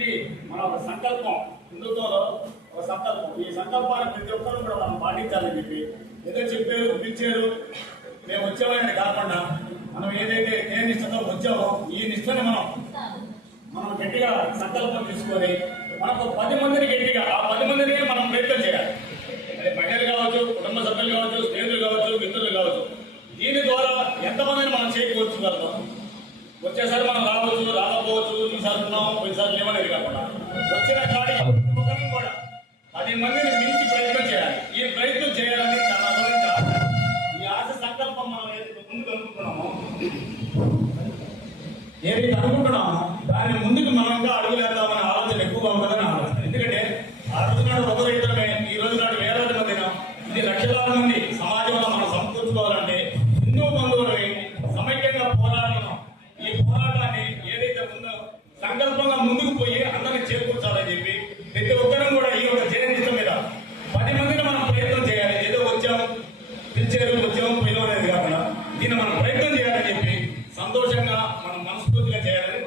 ఇది మన ఒక సంకల్పం, హిందుత్వంలో ఒక సంకల్పం. ఈ సంకల్పాన్ని ప్రతి ఒక్కరు కూడా మనం పాటించాలని చెప్పి ఏదో చెప్పారు పిలిచారు మేము వచ్చామని కాకుండా మనం ఏదైతే ఏ నిష్టతో వచ్చామో ఈ నిష్టని మనం గట్టిగా సంకల్పం తీసుకొని మనకు 10 మందిని గట్టిగా ఆ 10 మందిని మనం ప్రయత్నం చేయాలి. అంటే మహిళలు కావచ్చు, కుటుంబ సభ్యులు కావచ్చు, స్నేహితులు కావచ్చు, మిత్రులు కావచ్చు. దీని ద్వారా ఎంతమందిని మనం చేకూర్చగలుగుతాం. వచ్చేసారి మనం రావచ్చు, రాకపోవచ్చు, ఈసారి ఉన్నాం, ఈసారి లేవనేది కాకుండా వచ్చిన కాడి ఒకరిని కూడా 10 మందిని మించి ప్రయత్నం చేయాలి. ఈ ప్రయత్నం చేయాలని చాలా మంది ఆశ. ఈ ఆశ సంకల్పం మనం ఏదైతే ముందుకు అనుకుంటున్నామో దాని ముందుకు మనంగా అడుగులేద్దామనే ఆలోచన ఎక్కువగా ఉంటుందని ఆలోచన. ఎందుకంటే ఆ రోజు నాడు ఒకరు ఇద్దరమే, ఈ రోజు నాడు వేలాది మందిన ఇది లక్షలాది మంది సమాజంలో మనం సమకూర్చుకోవాలంటే హిందూ బంధువులవి సమైక్యంగా పోరాడడం. ఈ పోరాటాన్ని ఏదైతే ఉందో సంకల్పంగా ముందుకు పోయి అందరినీ చేకూర్చాలని చెప్పి ప్రతి ఒక్కరం కూడా ఈ యొక్క జయనిష్టం మీద 10 మందిని మనం ప్రయత్నం చేయాలి. ఏదో వచ్చాము పిలిచారు వచ్చాము పోయిన అనేది కాకుండా దీన్ని మనం ప్రయత్నం చేయాలని చెప్పి సంతోషంగా మనం మనస్ఫూర్తిగా చేయాలని